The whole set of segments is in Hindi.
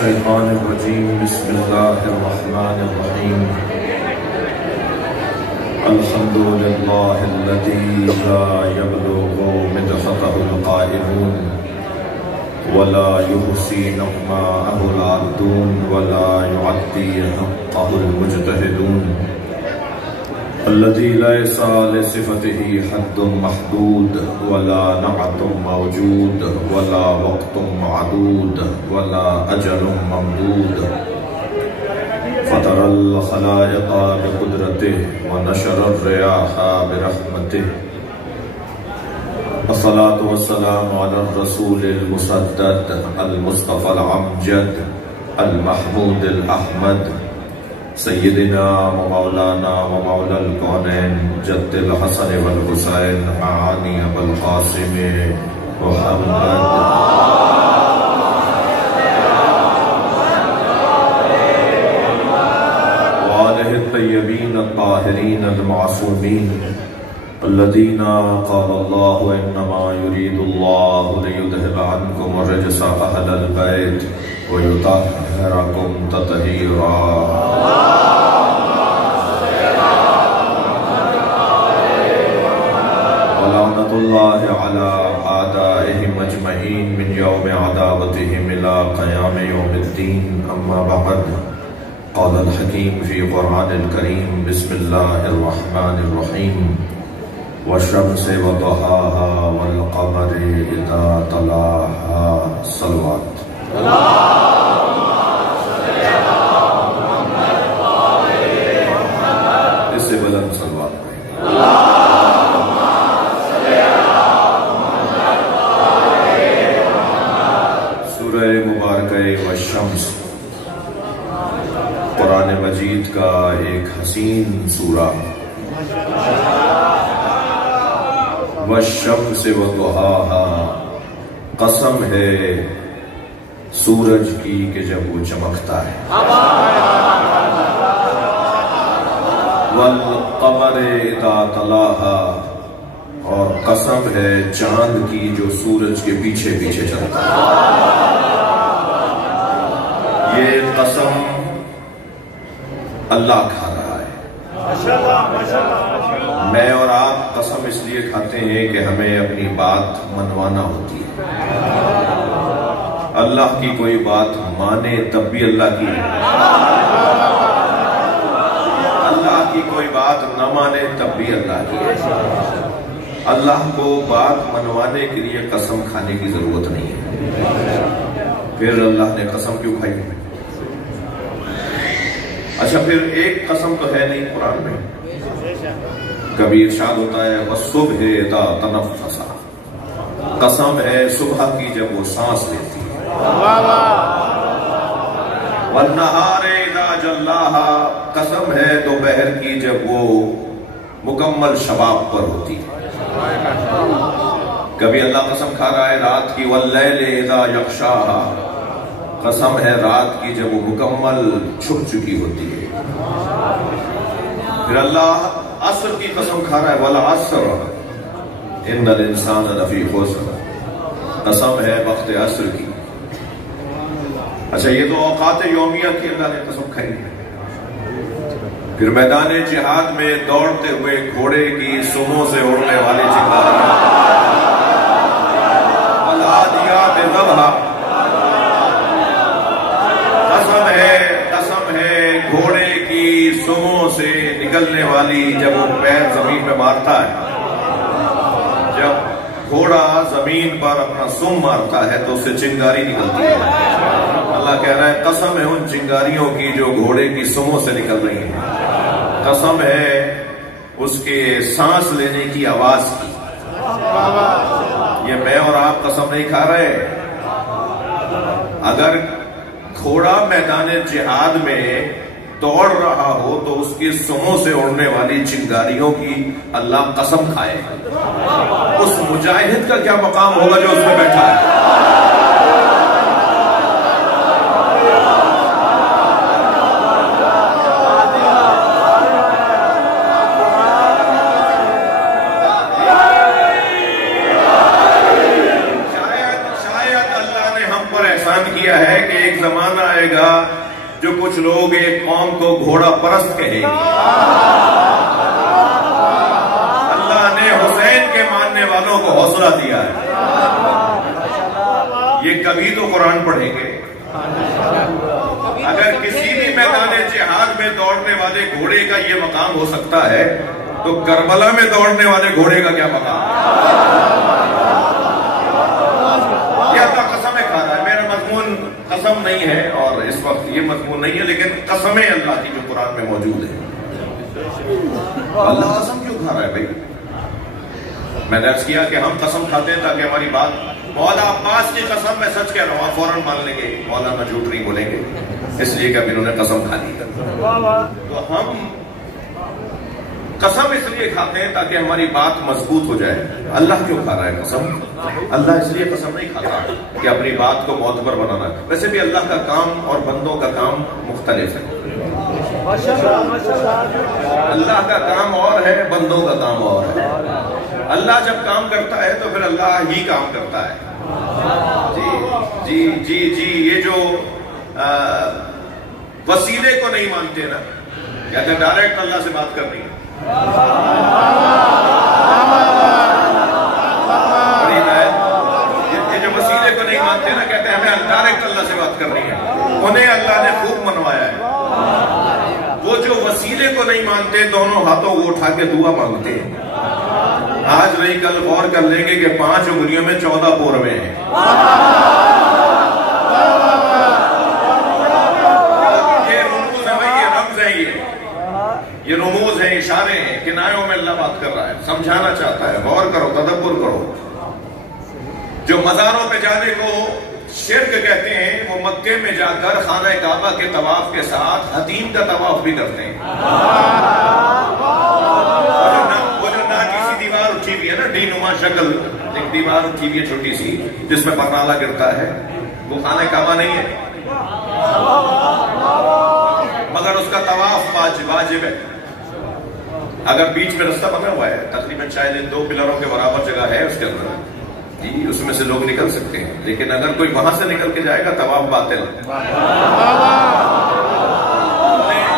शैतानिर्रजीम बिस्मिल्लाहिर्रहमानिर्रहीम अल्हम्दुलिल्लाहिल्लज़ी ला यब्लुगु मिदहतहुल क़ाइलून वला युहसी नग़्माअहुल आबिदून वला युअद्दी हक़्क़हुल मुज्तहिदून अल्लज़ी लैसा लिसिफ़तिही हद्दुन महदूद वला नअतुन मौजूद वला वक़्तुन मअदूद वला अजलुन ममदूद फ़तरल ख़लाइक़ बिक़ुद्रतिही व नशरर रियाह बिरहमतिही अस्सलातु वस्सलामु अला रसूलिल मुसद्दद अल मुस्तफ़ल अमजद अल महमूदिल अहमद सय्यदिना व मौलाना व मौलल कौनैन जद्दिल हसन वल हुसैन आनी अबुल क़ासिम मुहम्मद व आलिहि तय्यबीन अत्ताहिरीन अल मासूमीन अल्लज़ीना क़ाला अल्लाहु इन्नमा युरीदुल्लाहु लियुज़हिबा अन्कुम अर्रजसा अहलल बैत व युतahhirakum तत्हीरा। वलानतुल्लाहि अला आदाइहिम अजमईन मिन यौम अदावतिहिम इला क़याम यौमिद्दीन अम्मा बअद। क़ालल हकीम फ़ी क़ुरआनिल करीम बिस्मिल्लाहिर रहमानिर रहीम वश्शम्सि वदुहाहा वल क़मरि इज़ा तलाहा। सलवात। इससे बुलंद सलवात सूरह मुबारक वश्शम्स कुरान मजीद का एक हसीन सूरा। वश्शम्सि वदुहाहा, कसम है सूरज की कि जब वो चमकता है। वल क़मरि इज़ा तलाहा, और कसम है चांद की जो सूरज के पीछे पीछे चलता है। ये कसम अल्लाह खा रहा है। मैं और आप कसम इसलिए खाते हैं कि हमें अपनी बात मनवाना होती है। अल्लाह की कोई बात माने तब भी अल्लाह की है, अल्लाह की कोई बात न माने तब भी अल्लाह की है। अल्लाह को बात मनवाने के लिए कसम खाने की जरूरत नहीं है। फिर अल्लाह ने कसम क्यों खाई? अच्छा, फिर एक कसम तो है नहीं कुरान में। कभी इरशाद होता है वस्सुब्हि इज़ा तनफ़्फ़सा, कसम है सुबह की जब वो सांस लेती है। वन्नहारि इज़ा जल्लाहा, कसम है दोपहर की जब वो मुकम्मल शबाब पर होती है। कभी अल्लाह कसम खा रहा है रात की वल्लैलि इज़ा यग़शाहा, कसम है रात की जब वो मुकम्मल छुप चुकी होती है। फिर अल्लाह असर की कसम खा रहा है वल अस्र इन्नल इंसान लफी खुस्र, कसम है वक्त असर की। अच्छा, ये तो औकात यौमिया की अल्लाह ने कसम खाई है। फिर मैदान जिहाद में दौड़ते हुए घोड़े की सुमों से उड़ने वाली चिंगारियां, वलादियात ज़बहा, कसम है घोड़े की सुमों से निकलने वाली, जब वो पैर जमीन पे मारता है, जब घोड़ा जमीन पर अपना सुम मारता है तो उससे चिंगारी निकलती है। अल्लाह कह रहा है कसम है उन चिंगारियों की जो घोड़े की सुमों से निकल रही हैं, कसम है उसके सांस लेने की आवाज की। ये मैं और आप कसम नहीं खा रहे। अगर घोड़ा मैदान जिहाद में दौड़ रहा हो तो उसकी सुमों से उड़ने वाली चिंगारियों की अल्लाह कसम खाए, उस मुजाहिद का क्या मकाम होगा जो उसमें बैठा है। शायद अल्लाह ने हम पर एहसान किया है कि एक जमाना आएगा जो कुछ लोग एक कौम को घोड़ा परस्त कहेंगे। अल्लाह ने हुसैन के मानने वालों को हौसला दिया है। ये कभी तो कुरान पढ़ेंगे। अगर किसी भी मैदान जिहाद में दौड़ने वाले घोड़े का ये मकाम हो सकता है तो करबला में दौड़ने वाले घोड़े का क्या मकाम? यह तो कसमें खा रहा है। मेरा मजमून कसम नहीं है और इस वक्त ये मजमून नहीं है, लेकिन कसमें अल्लाह की जो कुरान में मौजूद है। अल्लाह कसम क्यों खा रहा है भाई? मैंने अर्ज किया कि हम कसम खाते हैं ताकि हमारी बात, मौला अब्बास की कसम मैं सच कह रहा हूं, आप फौरन मान लेंगे मौलाना झूठ नहीं बोलेंगे, इसलिए कि अब इन्होंने कसम खा ली। तो हम कसम इसलिए खाते हैं ताकि हमारी बात मजबूत हो जाए। अल्लाह क्यों खा रहा है कसम? अल्लाह इसलिए कसम नहीं खाता कि अपनी बात को मोतबर बनाना है। वैसे भी अल्लाह का काम और बंदों का काम मुख्तलिफ है। अल्लाह का काम और है, बंदों का काम और है। अल्लाह जब काम करता है तो फिर अल्लाह ही काम करता है। जी जी जी जी, ये जो वसीले को नहीं मानते ना, कहते डायरेक्ट अल्लाह से बात करनी है। ये जो वसीले को नहीं मानते ना, कहते हैं हमें डायरेक्ट अल्लाह से बात करनी है। उन्हें अल्लाह ने खूब मनवाया है। वो जो वसीले को नहीं मानते, दोनों हाथों को उठा के दुआ मांगते हैं। आज नहीं कल गौर कर लेंगे कि 5 उंगलियों में 14 पोरवे हैं। ये रुमूज है भाई, ये रम्ज है, ये रुमूज है, इशारे हैं, किनायों में अल्लाह बात कर रहा है, समझाना चाहता है। गौर करो, तदब्बुर करो। जो मज़ारों पे जाने को शिर्क कहते हैं, वो मक्के में जाकर खाना काबा के तवाफ के साथ हतीम का तवाफ भी करते हैं। वो जो नाची सी दीवार उठी हुई है ना, डी-नुमा शक्ल, एक दीवार उठी हुई है छोटी सी जिसमें परनाला गिरता है, वो खाना काबा नहीं है, मगर उसका तवाफ वाजिब है। अगर बीच में रास्ता बना हुआ है, तकरीबन शायद 2 पिलरों के बराबर जगह है उसके अंदर जी, उसमें से लोग निकल सकते हैं, लेकिन अगर कोई वहां से निकल के जाएगा तवाफ बातिल।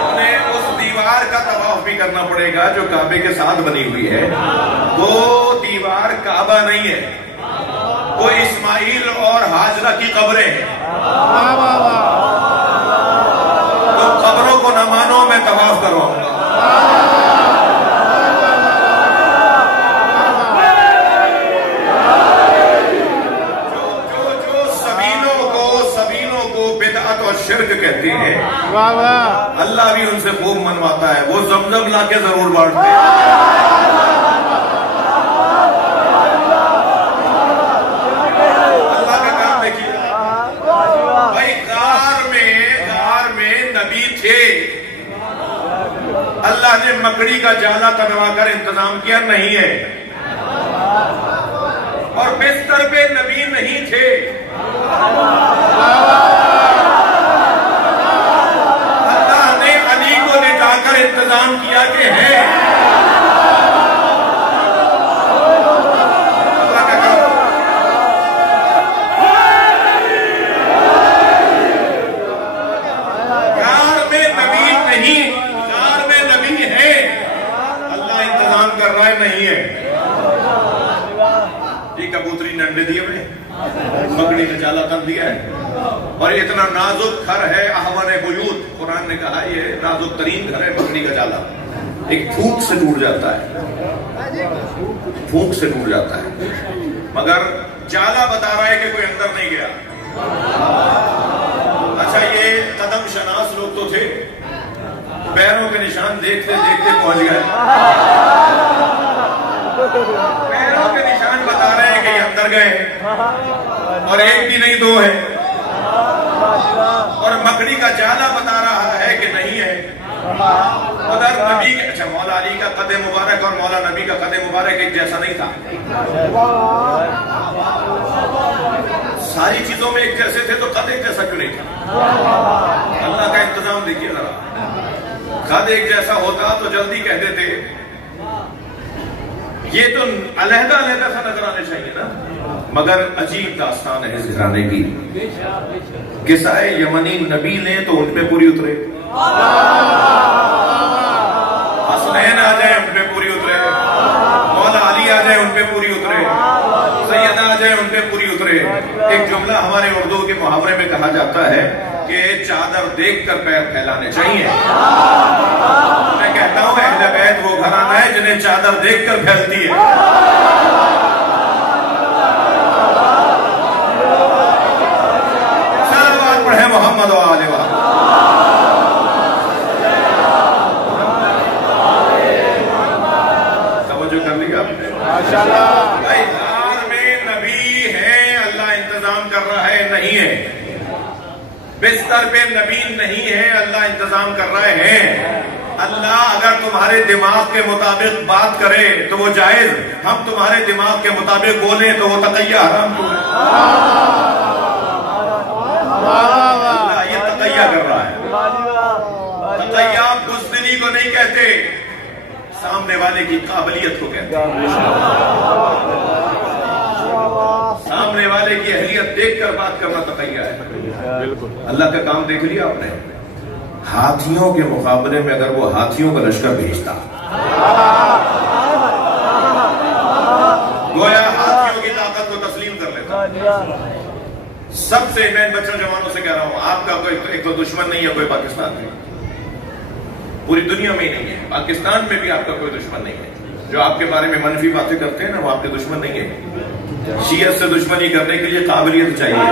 उन्हें उस दीवार का तवाफ भी करना पड़ेगा जो काबे के साथ बनी हुई है। वो दीवार काबा नहीं है, वो इस्माइल और हाजरा की कब्रें हैं। तो कब्रों को न मानो, मैं तवाफ करवाऊंगा। शिर्क कहते हैं, अल्लाह भी उनसे खूब मनवाता है। वो ज़मज़म लाके जरूर बांटते हैं। अल्लाह का काम देखिए भाई। गार में नबी थे, अल्लाह ने मकड़ी का जाला तनवा कर इंतजाम किया, नहीं है। और बिस्तर पे नबी नहीं थे, इंतजाम किया कि है। कार में नबी नहीं, कार में नबी है, अल्लाह इंतजाम कर रहा है, नहीं है। ये कबूतरी ने अंडे दिए हुए, मकड़ी ने जाला कर दिया है, और इतना नाजुक घर है, अहवाने बुयूत, कुरान ने कहा ये नाजुक तरीन घर है। मकड़ी का जाला एक फूंक से टूट जाता है, फूंक से टूट जाता है, मगर जाला बता रहा है कि कोई अंदर नहीं गया। अच्छा, ये कदम शनास लोग तो थे, पैरों के निशान देखते देखते पहुंच गए। पैरों के निशान बता रहे हैं कि ये अंदर गए, और एक भी नहीं 2 है। और मकड़ी का जाला बता रहा है कि नहीं है। उधर नबी के, अच्छा, मौला अली का कदे मुबारक और मौला नबी का कदे मुबारक एक जैसा नहीं था। सारी चीजों में एक जैसे थे, तो कद एक जैसा क्यों नहीं था? अल्लाह का इंतजाम देखिए जरा। कद एक जैसा होता तो जल्दी कह देते। ये तो अलहदा अलहदा सा नजर आने चाहिए ना। मगर अजीब दास्तान है इस घराने की। किसाए यमनी नबी ने तो उन पे पूरी उतरे, हसनैन आ जाए उन पे पूरी उतरे, मौला अली आ जाए उन पे पूरी उतरे, सैयदा आ जाए उन पे पूरी उतरे। एक जुमला हमारे उर्दू के मुहावरे में कहा जाता है कि चादर देखकर पैर फैलाने चाहिए। मैं कहता हूं अहले बैत वो घराना है जिन्हें चादर देखकर फैलती है। पढ़े मोहम्मद वाले समझो कर लिया आपने। भाई हार में नबी है, अल्लाह इंतजाम कर रहा है, नहीं है। बिस्तर पे नबी नहीं है, अल्लाह इंतजाम कर रहे हैं। अल्लाह अगर तुम्हारे दिमाग के मुताबिक बात करे तो वो जायज, हम तुम्हारे दिमाग के मुताबिक बोले तो वो तकैया हराम क्यों है? अल्लाह ये तकैया कर रहा है। तकैया बुज़दिली को नहीं कहते, सामने वाले की काबिलियत को कहते हैं। सामने वाले की अहलियत देखकर बात करना तकैया है। अल्लाह का काम देख लिया आपने, हाथियों के मुकाबले में अगर वो हाथियों का लश्कर भेजता, गोया हाथियों की ताकत को तस्लीम कर लेता। सबसे मैं बच्चों जवानों से कह रहा हूं, आपका कोई एक तो दुश्मन नहीं है कोई पाकिस्तान में, पूरी दुनिया में ही नहीं है, पाकिस्तान में भी आपका कोई दुश्मन नहीं है। जो आपके बारे में मनफी बातें करते हैं ना, वो आपके दुश्मन नहीं है। शियत से दुश्मनी करने के लिए काबिलियत चाहिए,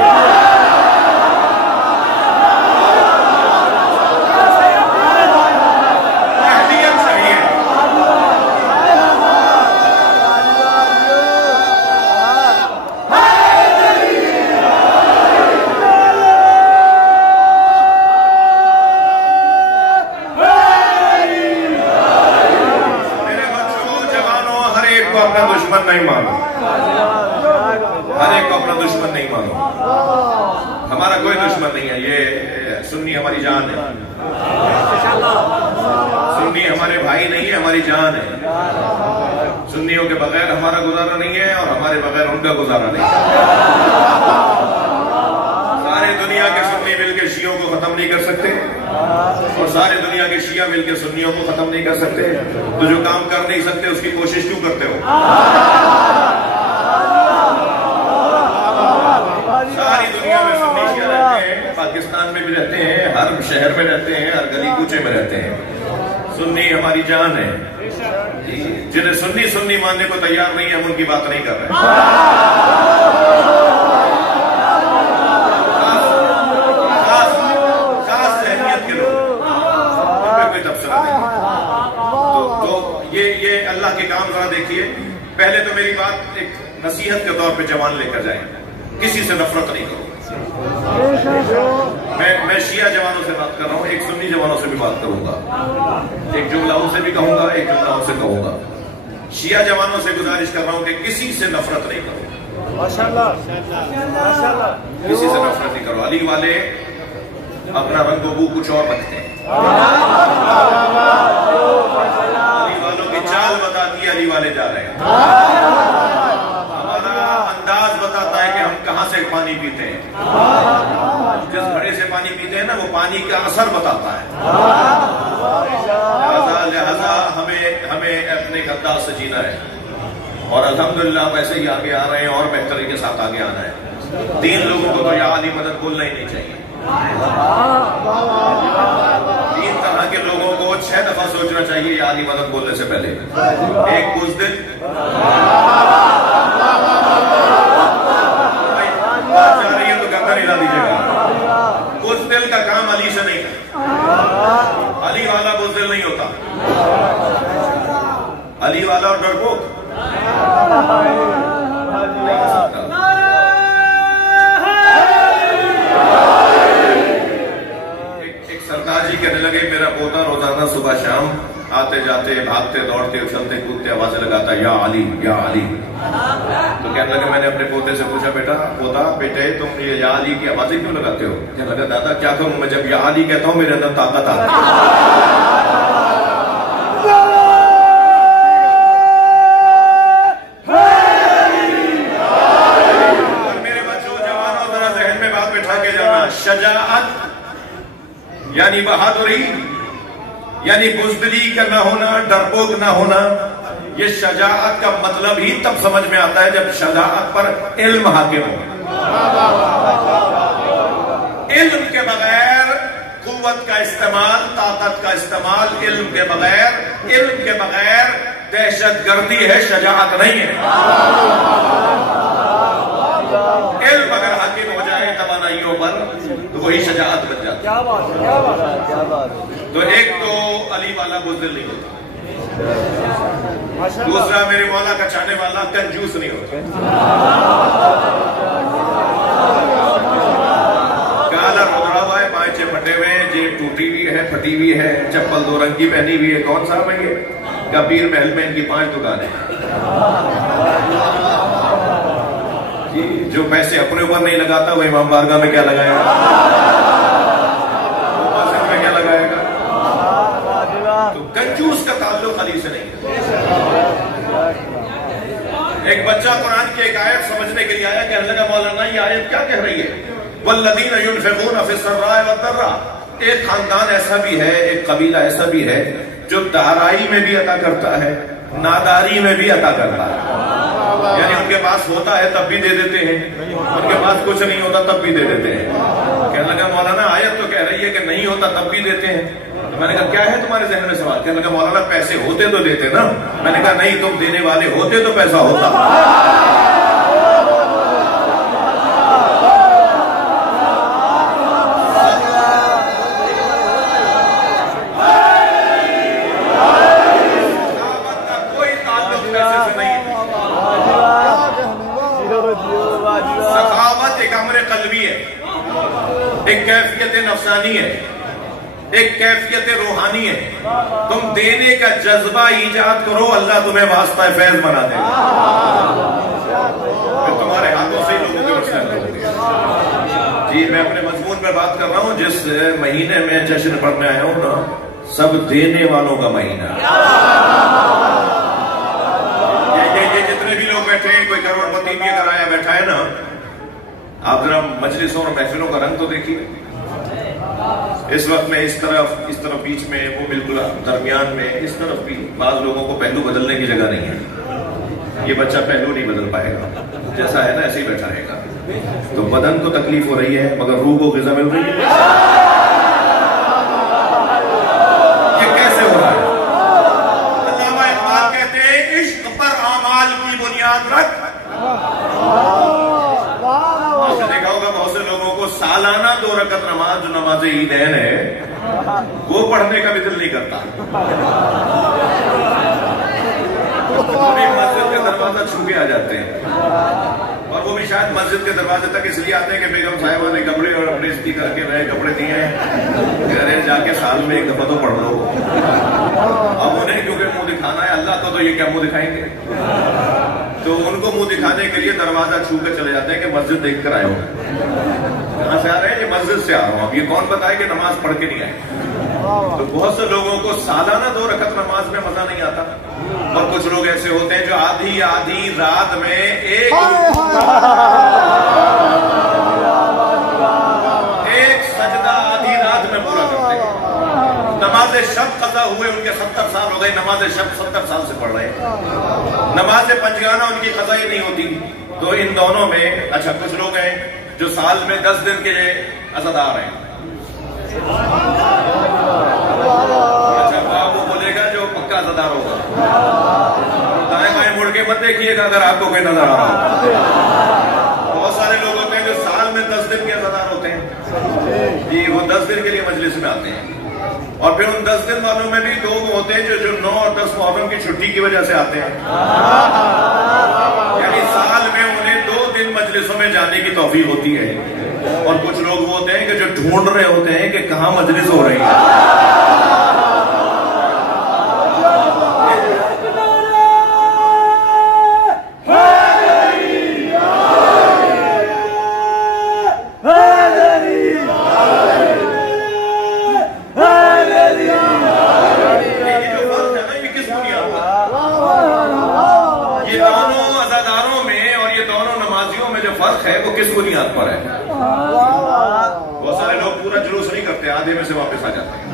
अपना दुश्मन नहीं मानो, हर एक को अपना दुश्मन नहीं मानो। हमारा कोई दुश्मन नहीं है, ये सुन्नी हमारी जान है, सुन्नी हमारे भाई नहीं है, हमारी जान है। सुन्नियों के बगैर हमारा गुजारा नहीं है और हमारे बगैर उनका गुजारा नहीं है। सारे दुनिया के सुन्नी मिलकर शियों को खत्म नहीं कर सकते और सारे दुनिया के शिया मिलकर सुन्नियों को खत्म नहीं कर सकते। तो जो काम कर नहीं सकते उसकी कोशिश क्यों करते हो? सारी दुनिया में सुन्नी शिया रहते हैं, पाकिस्तान में भी रहते हैं, हर शहर में रहते हैं, हर गली कूचे में रहते हैं। सुन्नी हमारी जान है। जिन्हें सुन्नी सुन्नी मानने को तैयार नहीं है, हम उनकी बात नहीं कर रहे। ये अल्लाह के काम जरा देखिए। पहले तो मेरी बात एक नसीहत के तौर पे जवान लेकर जाए, किसी से नफरत नहीं करो। मैं शिया जवानों से बात कर रहा हूँ, एक सुन्नी जवानों से भी बात करूंगा, एक जुमला उनसे भी कहूंगा, एक जुमला उनसे कहूंगा। शिया जवानों से गुजारिश कर रहा हूँ कि किसी से नफरत नहीं करो, माशाअल्लाह, किसी से नफरत नहीं करो। अली वाले अपना रंगोबू कुछ और रखते हैं, अली वालों की चाल बताती है, अली वाले जा रहे हैं। हमारा अंदाज बताता है कि हम कहां से पानी पीते हैं, जिस घड़े से पानी पीते हैं ना, वो पानी का असर बताता है। लिहाजा हमें अपने गद्दार से जीना है और अल्हम्दुलिल्लाह वैसे ही आगे आ रहे हैं और बेहतरी के साथ आगे आना है। 3 लोगों को तो या अली मदद बोलना ही नहीं चाहिए। 3 तरह के लोगों को 6 दफा सोचना चाहिए या अली मदद बोलने से पहले। एक बुज़दिल, जा रही है तो गर्दन हिला दीजिएगा। बुज़दिल का काम अली से नहीं है, अली वाला बुज़दिल नहीं होता, अली वाला और डरपोक। एक सरदार जी कहने लगे, मेरा पोता रोजाना सुबह शाम आते जाते भागते दौड़ते उछलते कूदते आवाजें लगाता या अली या अली। तो कहने लगे, मैंने अपने पोते से पूछा, बेटे तुम ये या अली की आवाजें क्यों लगाते हो? कहने लगा, दादा क्या करूं मैं, जब या अली कहता हूं मेरे अंदर ताकत आती है। यानी बहादुरी, यानी बुज़दिली का ना होना, डरपोक ना होना। ये शजाअत का मतलब ही तब समझ में आता है जब शजाअत पर इल्म हाकिम हो। इल्म के बगैर कुव्वत का इस्तेमाल, ताकत का इस्तेमाल, इल्म के बगैर दहशतगर्दी है, शजाअत नहीं है। इल्म अगर हाकिम हो जाए तवानाइयों पर तो वही शजाअत बन जाती है। क्या बात। तो एक तो अली वाला बुज़दिल नहीं होता, दूसरा मेरे मौला का चाहने वाला कंजूस नहीं होता। काला रुदड़ा हुआ है, पांचे फटे हुए हैं, जेब टूटी हुई है, फटी हुई है, चप्पल 2 रंग की पहनी हुई है। कौन सा है ये? कबीर महल में इनकी 5 दुकानें जी। जो पैसे अपने ऊपर नहीं लगाता वो इमाम बारगाह में क्या लगाएगा? में क्या लगाएगा? तो कंजूस का ताल्लुक अली से नहीं है। एक बच्चा कुरान की एक आयत समझने के लिए आया, कहने लगा मौलाना ये आयत क्या कह रही है? वल्लज़ीना युनफ़िक़ूना फ़िस्सर्रा'i वद्दर्रा। एक खानदान ऐसा भी है, एक कबीला ऐसा भी है जो दाराई में भी अता करता है, नादारी में भी अता करता है। यानी उनके पास होता है तब भी दे देते हैं, उनके पास कुछ नहीं होता तब भी दे देते हैं। कहने लगा मौलाना आयत तो कह रही है कि नहीं होता तब भी देते हैं। तो मैंने कहा क्या है तुम्हारे जहन में सवाल? कहने लगा मौलाना पैसे होते तो देते ना। मैंने कहा नहीं, तुम देने वाले होते तो पैसा होता। कोई ताल्लुक पैसे से नहीं है। सखावत एक अमर कल्बी है, एक कैफियत नफसानी है, एक कैफियत रूहानी है। तुम देने का जज्बा ईजाद करो, अल्लाह तुम्हें वास्ता फैज बना देगा। फिर तुम्हारे हाथों से ही लोगों के मसले हल होंगे। जी मैं अपने मजमून पर बात कर रहा हूँ। जिस महीने में जश्न पढ़ने आया हूँ ना, सब देने वालों का महीना। ये जितने भी लोग बैठे हैं, कोई करोड़पति भी अगर आया बैठा है ना, आप जरा मजलिसों और महफिलों का रंग तो देखिए। इस वक्त में इस तरफ बीच में, वो बिल्कुल दरमियान में, इस तरफ भी बाज लोगों को पहलू बदलने की जगह नहीं है। ये बच्चा पहलू नहीं बदल पाएगा, जैसा है ना ऐसे ही बैठा रहेगा। तो बदन को तकलीफ हो रही है मगर रूह को ग़िज़ा मिल रही है। ये कैसे हो रहा है? अल्लामा इक़बाल कहते हैं इश्क पर आमाल की बुनियाद रख। देखा होगा बहुत से लोगों को सालाना 2 रकत नमाज, जो नमाज ईदैन है, वो पढ़ने का भी दिल नहीं करता। मस्जिद के दरवाजा छू के आ जाते हैं, और वो भी शायद मस्जिद के दरवाजे तक इसलिए आते हैं कि बेगम साहिबा ने कपड़े और अपने इस्त्री करके नए कपड़े दिए हैं, अरे जाके साल में एक दफा तो पढ़ लो। अब उन्हें क्योंकि मुंह दिखाना है, अल्लाह को तो ये क्या मुंह दिखाएंगे? तो उनको मुंह दिखाने के लिए दरवाजा छू कर चले जाते हैं कि मस्जिद देख कर आए हो। कहां से आ रहे हैं? ये मस्जिद से आ रहा हूं। अब ये कौन बताए कि नमाज पढ़ के नहीं आए? तो बहुत से लोगों को सालाना 2 रकत नमाज में मजा नहीं आता, और कुछ लोग ऐसे होते हैं जो आधी आधी रात में एक सजदा आधी रात में पूरा करते हैं। नमाज शब कज़ा हुए उनके 70 साल हो गए, नमाज शब 70 साल से पढ़ रहे हैं। नमाज पंजगाना उनकी कज़ा ही नहीं होती। तो इन दोनों में अच्छा कुछ लोग हैं जो साल में 10 दिन के लिए अज़ादार हैं। अच्छा बाबू बोलेगा जो पक्का अज़ादार होगा, दाएं बाएं मुड़ के मत देखिएगा अगर आपको कोई नजर आ रहा हो। बहुत सारे लोग होते हैं जो साल में 10 दिन के अज़ादार होते हैं जी, वो 10 दिन के लिए मजलिस में आते हैं। और फिर उन 10 दिन वालों में भी लोग होते हैं जो 9 और 10 मुहर्रम की छुट्टी की वजह से आते हैं। यानी साल में उन्हें 2 दिन मजलिसों में जाने की तौफीक होती है। और कुछ लोग वो होते हैं कि जो ढूंढ रहे होते हैं कि कहां मजलिस हो रही है। आधे में से वापस आ जाते हैं।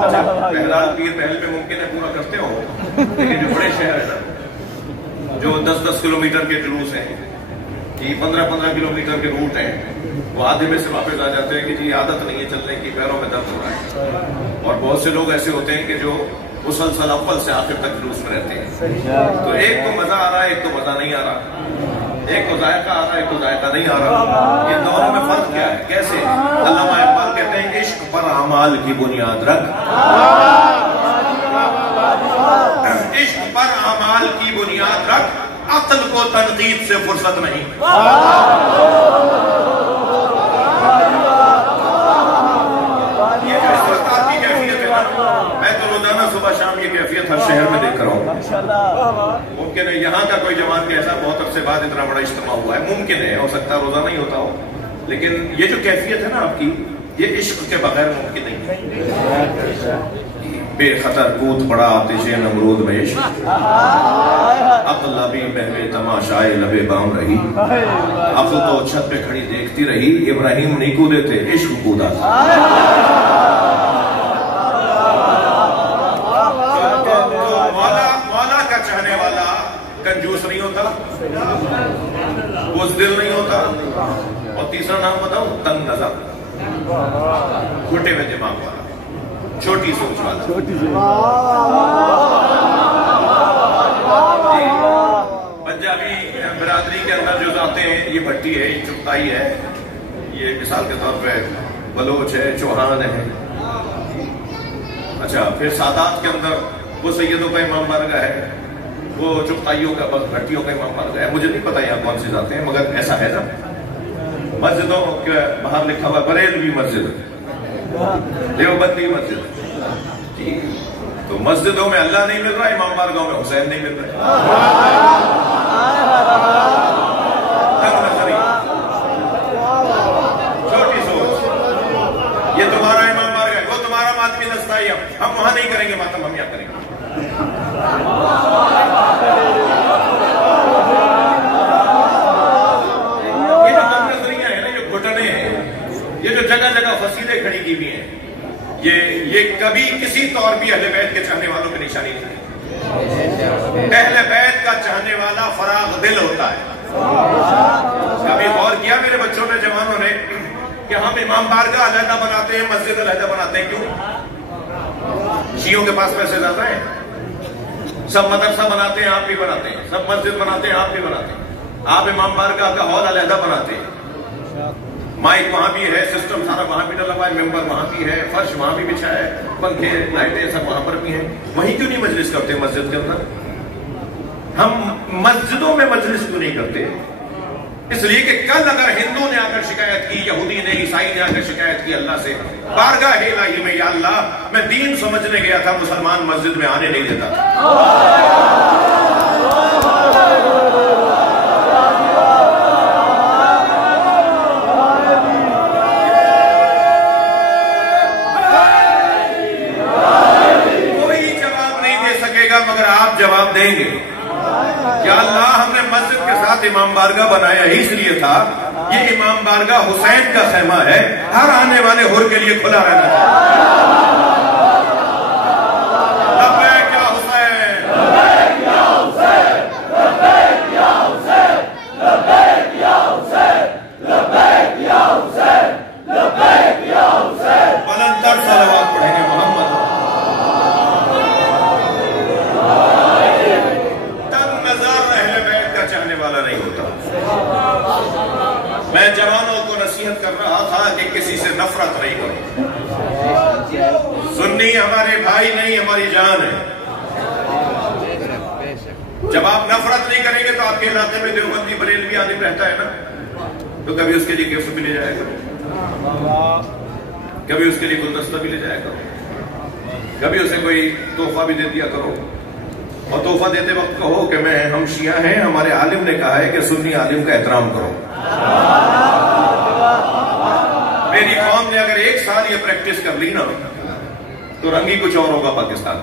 अच्छा, बहरहाल पीर महल पे मुमकिन है पूरा करते हो, लेकिन जो बड़े शहर है ना, जो 10-10 किलोमीटर के जुलूस हैं, कि 15-15 किलोमीटर के रूट हैं, वो आधे में से वापस आ जाते हैं कि जी आदत नहीं है चलने की, पैरों में दर्द हो रहा है। और बहुत से लोग ऐसे होते हैं कि जो मुसलसल अव्वल से आखिर तक जुलूस में रहते हैं। तो एक को मजा आ रहा है, एक को मजा नहीं आ रहा, एक को जायका आ रहा है, एक को जायका नहीं आ रहा। ये दोनों में फर्क क्या है? कैसे? अल्लामा इकबाल कहते हैं इश्क पर अमाल की बुनियाद रख, इश्क पर अमाल की बुनियाद रख, अक्ल को तनकीद से फुर्सत नहीं। ये जो इस वक्त आपकी कैफियत है ना, मैं तो रोजाना सुबह शाम ये कैफियत हर शहर में देख रहा हूँ। मुमकिन है यहाँ का कोई जमात के ऐसा बहुत अरसे बाद इतना बड़ा इज्तिमा हुआ है, मुमकिन है, हो सकता है रोजाना ही होता हो, लेकिन ये जो कैफियत है ना आपकी, ये इश्क के बगैर मुमकिन नहीं है। बेखतर कूद पड़ा आतिशे नमरूद में इश्क, अक्ल अभी महवे तमाशाए लबे बाम रही, अक्ल तो छत पे खड़ी देखती रही, इब्राहिम नहीं कूदे थे, इश्क कूदा। मौला का चाहने वाला कंजूस नहीं होता, बुज़दिल नहीं होता, और तीसरा नाम बताऊं, तंग नज़र, छोटे में दिमाग वाला, छोटी सोच वाला। पंजाबी बिरादरी के अंदर जो जाते हैं, ये भट्टी है, ये चुगताई है, ये मिसाल के तौर पे बलोच है, चौहान है। अच्छा, फिर सादात के अंदर वो सैयदों का इमाम बारगाह है, वो चुगताइयों का, भट्टियों का इमाम बारगाह है। मुझे नहीं पता यहाँ कौन सी जाते हैं, मगर ऐसा है ना। मस्जिदों के बाहर लिखा हुआ बरेलवी मस्जिद, देवबंदी मस्जिद, ठीक। तो मस्जिदों में अल्लाह नहीं मिल रहा, इमाम बारगाह में हुसैन नहीं मिल रहा। छोटी सोच, ये तुम्हारा इमाम बारगाह, वो तुम्हारा मातमी दस्ता है, हम वहां नहीं करेंगे मातम, हम यहाँ करेंगे। ये जो नजरिया है ना, जो घुटने हैं, ये जो जगह जगह फसीलें खड़ी की हुई हैं, ये कभी किसी तौर भी अहले बैत के चाहने वालों की निशानी नहीं है। अहले बैत का चाहने वाला फराग दिल होता है। कभी गौर किया मेरे बच्चों ने, जवानों ने, कि हम इमाम बारगाह अलहदा बनाते हैं, मस्जिद अलहदा बनाते हैं, क्यों? शियों के पास पैसे ज्यादा है, सब मदरसा बनाते हैं, आप भी बनाते हैं, सब मस्जिद बनाते हैं, आप भी बनाते हैं, आप इमाम बारगाह का हॉल अलहदा बनाते हैं, माइक वहां भी है, सिस्टम सारा वहां भी डला हुआ है, मेंबर वहां भी है, फर्श वहां भी बिछा है, पंखे लाइटें सब वहां पर भी हैं। वहीं क्यों नहीं मजलिस करते मस्जिद के अंदर? हम मस्जिदों में मजलिस क्यों नहीं करते? इसलिए कि कल अगर हिंदू ने आकर शिकायत की, यहूदी ने, ईसाई ने आकर शिकायत की अल्लाह से, बारगाह इलाही में, या अल्लाह मैं दीन समझने गया था, मुसलमान मस्जिद में आने नहीं देता था। मगर आप जवाब देंगे, क्या अल्लाह हमने मस्जिद के साथ इमाम बारगाह बनाया ही इसलिए था, ये इमाम बारगाह हुसैन का खैमा है, हर आने वाले हुर के लिए खुला रहना चाहिए। लब्बैक या हुसैन, लब्बैक या हुसैन, लब्बैक या हुसैन, लब्बैक या हुसैन, लब्बैक या हुसैन, लब्बैक या हुसैन। बुलंदतर सलावत पढ़ेंगे मोहम्मद। नहीं होता। मैं जवानों को नसीहत कर रहा था कि किसी से नफरत नहीं करो। सुन्नी हमारे भाई नहीं, हमारी जान है। जब आप नफरत नहीं करेंगे तो आपके इलाके में देवबंदी बरेलवी आदमी रहता है ना, तो कभी उसके लिए गिफ्ट भी ले जाया करो, कभी उसके लिए गुलदस्ता भी ले जाया करो, कभी उसे कोई तोहफा भी दे दिया करो। और तोहफा देते वक्त कहो कि हम शिया हैं, हमारे आलिम ने कहा है कि सुन्नी आलिम का एहतराम करो। मेरी कौम ने अगर एक साल ये प्रैक्टिस कर ली ना, तो रंग ही कुछ और होगा पाकिस्तान।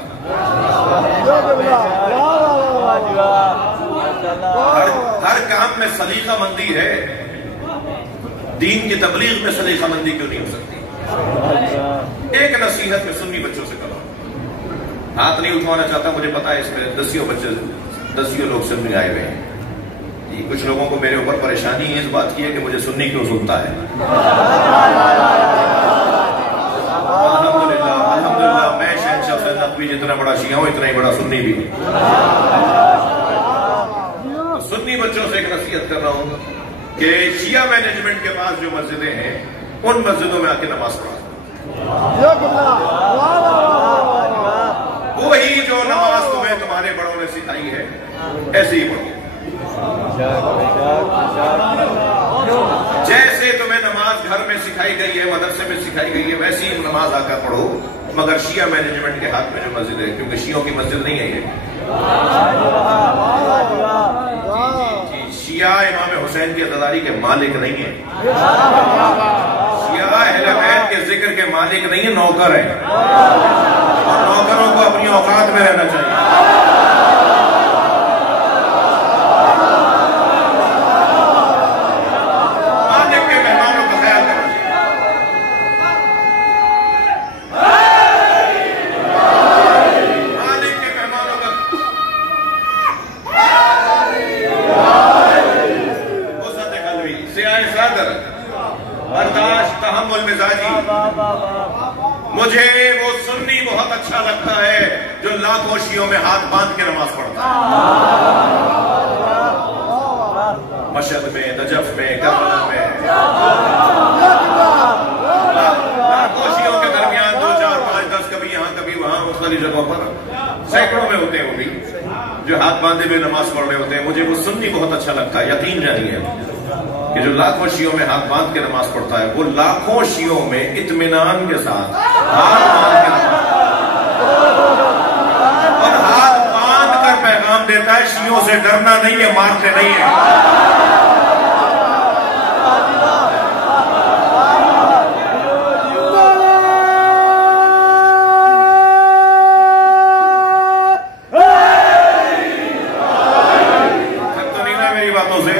हर काम में सलीका मंदी है, दीन की तबलीग में सलीका मंदी क्यों नहीं हो सकती? एक नसीहत में सुन्नी बच्चों से करो, हाथ नहीं उठवाना चाहता, मुझे पता है इसमें दसियों लोग सुन्नी आए हुए हैं। कुछ लोगों को मेरे ऊपर परेशानी इस बात की है कि मुझे सुन्नी क्यों सुनता है। अल्हम्दुलिल्लाह अल्हम्दुलिल्लाह, मैं शहंशाह सैयद नकवी जितना बड़ा शिया हूं, इतना ही बड़ा सुन्नी भी। तो सुन्नी बच्चों से एक नसीहत कर रहा हूं कि शिया मैनेजमेंट के पास जो मस्जिदें हैं, उन मस्जिदों में आके नमाज पढ़ो। वही जो नमाज तुम्हें तुम्हारे बड़ों ने सिखाई है, ऐसे ही पढ़ो। जैसे तुम्हें नमाज घर में सिखाई गई है, मदरसे में सिखाई गई है, वैसी ही नमाज आकर पढ़ो। मगर शिया मैनेजमेंट के हाथ में जो मस्जिद है, क्योंकि शियों की मस्जिद नहीं है ये, शिया इमाम हुसैन की अज़ादारी के मालिक नहीं है, शिया अहले बैत के जिक्र के मालिक नहीं है, नौकर है। और नौकरों को अपनी औकात में रहना चाहिए। मालिक के मेहमानों का ख्याल करना चाहिए। मालिक के मेहमानों का सादर बर्दाश्त तहम्मुल मिजाजी। मुझे वो सुन्नी बहुत अच्छा लगता है जो लाखों शियों में हाथ बांध के नमाज पढ़ता है, मशहद में, नजफ में, करबला में, लाखों शियों के दरमियान 2, 4, 5, 10 कभी यहाँ कभी वहां मुख्तलिफ जगहों पर सैकड़ों में होते हैं वो भी जो हाथ बांधे हुए नमाज पढ़ रहे होते हैं। मुझे वो सुन्नी बहुत अच्छा लगता है। यकीन जानिए कि जो लाखों शियों में हाथ बांध के नमाज पढ़ता है, वो लाखों शियों में इत्मीनान के साथ हाथ बांध के और हाथ बांध कर पैगाम देता है, शियों से डरना नहीं है, मारते नहीं है। तो नहीं ना मेरी बातों से?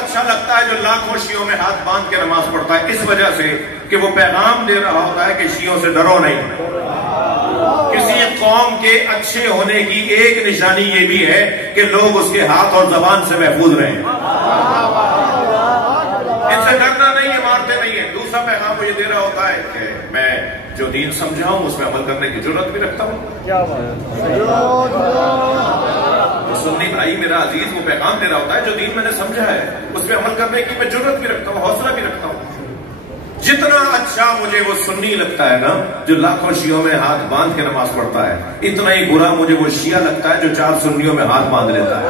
अच्छा लगता है जो लाखों शियों में हाथ बांध के नमाज पढ़ता है, इस वजह से कि वो पैगाम दे रहा होता है कि शियों से डरो नहीं। किसी कौम के अच्छे होने की एक निशानी ये भी है कि लोग उसके हाथ और जबान से महफूज रहें। इनसे डरना नहीं है, मारते नहीं है। दूसरा पैगाम वो ये दे रहा होता है कि मैं जो दीन समझा हूं उसमें अमल करने की जरूरत भी रखता हूं। सुन्नी भाई मेरा अजीज वो पैगाम दे रहा होता है जो दीन मैंने समझा है उसमें अमल करने की मैं जरूरत भी रखता हूँ, हौसला भी रखता हूँ। जितना अच्छा मुझे वो सुन्नी लगता है ना जो लाखों शियों में हाथ बांध के नमाज पढ़ता है, इतना ही बुरा मुझे वो शिया लगता है जो 4 सुन्नियों में हाथ बांध लेता है।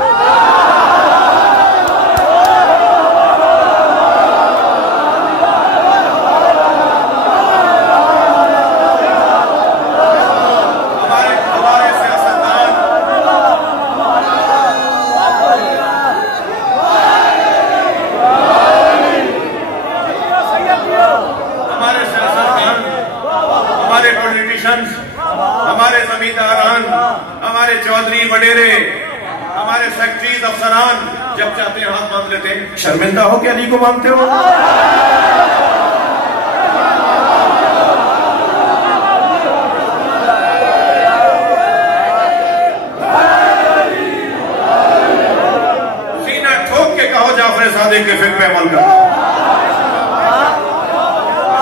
हमारे जमींदारान, हमारे चौधरी वडेरे, हमारे सेक्रेटरीज अफसरान जब चाहते हैं हाथ बांध लेते हैं। शर्मिंदा हो कि अली को मानते हो? सीना ठोक के कहो जाफर सादिक के फिक्र पे अमल करो।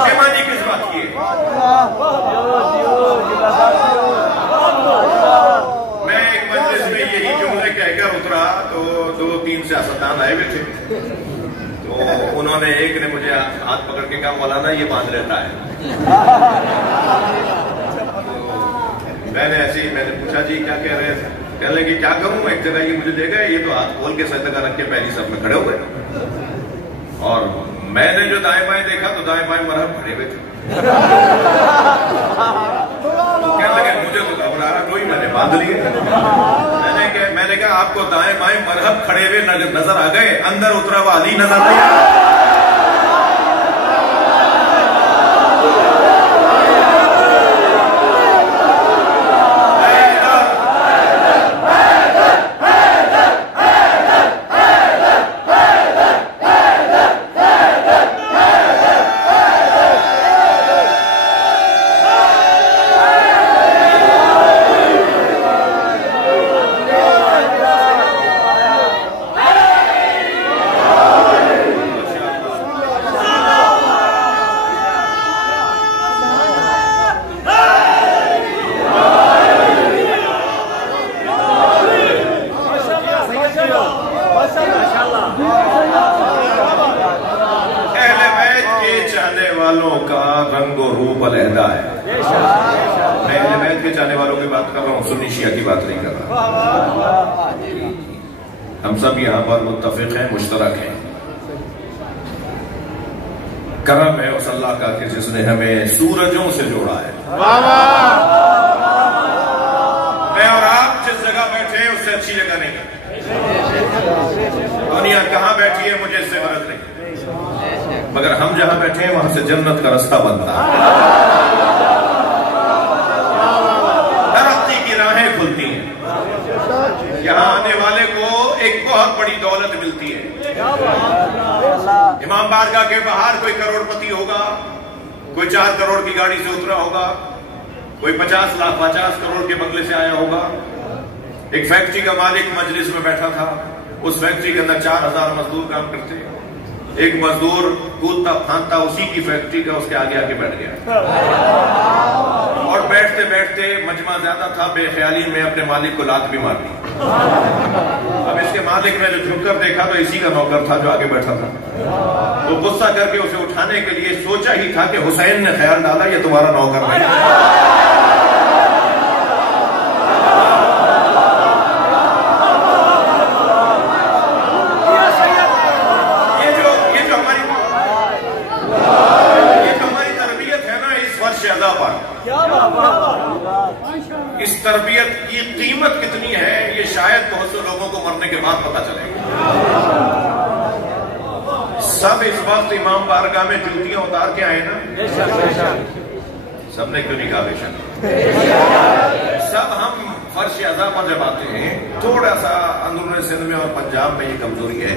शेमानी किस बात की है? मैं एक मजलिस में यही जुमले कहकर उतरा तो 2-3 सियासतदान आए हुए थे, तो उन्होंने एक ने मुझे हाथ पकड़ के कहा मौलाना ये बांध रहता है। तो मैंने पूछा जी क्या कह रहे हैं? कह लगे क्या करूं मैं, एक जगह ये मुझे दे गए, ये तो हाथ खोल के सजदा रख के पहली सब में खड़े हुए, और मैंने जो दाएं बाएं देखा तो दाएं बाएं मरहम खड़े हुए थे। कहने लगे मुझे तो घबराहट हुई, मैंने बांध लिए। मैंने कहा आपको दाएं बाएं मरहम खड़े हुए नजर आ गए, अंदर उतरा हुआ अली नजर नहीं आया। वालों का रंग और रूप अलहदा है। मैं अहले बैत के चाहने वालों की बात कर रहा हूँ, सुन्नी शिया की बात नहीं कर रहा। हम सब यहाँ पर मुत्तफिक हैं, मुश्तरक हैं। करम है उस अल्लाह का कि जिसने हमें सूरजों से जोड़ा है। मैं और आप जिस जगह बैठे हैं उससे अच्छी जगह नहीं है। दुनिया कहाँ बैठी है मुझे इससे गरज नहीं, मगर हम जहां बैठे हैं वहां से जन्नत का रास्ता बनता है, तरक्की की राहें खुलती हैं। यहाँ आने वाले को एक बहुत बड़ी दौलत मिलती है। इमाम बारगाह के बाहर कोई करोड़पति होगा, कोई 4 करोड़ की गाड़ी से उतरा होगा, कोई 50 करोड़ के बंगले से आया होगा। एक फैक्ट्री का मालिक मजलिस में बैठा था, उस फैक्ट्री के अंदर 4000 मजदूर काम करते। एक मजदूर कूदता फांदता उसी की फैक्ट्री का उसके आगे आके बैठ गया, और बैठते बैठते मजमा ज्यादा था, बेख्याली में अपने मालिक को लात भी मार दी। अब इसके मालिक ने जो झुककर देखा तो इसी का नौकर था जो आगे बैठा था। वो गुस्सा करके उसे उठाने के लिए सोचा ही था कि हुसैन ने ख्याल डाला ये तुम्हारा नौकर नहीं। इस तरबियत की कीमत कितनी है ये शायद बहुत से लोगों को मरने के बाद पता चलेगा। सब इस वक्त इमाम बारगाह में जूतियां उतार के आए ना, सबने क्यों नहीं कहा बेशक? सब हम फर्श अज़ा पर जब आते हैं, थोड़ा सा अंदरूनी सिंध में और पंजाब में ये कमजोरी है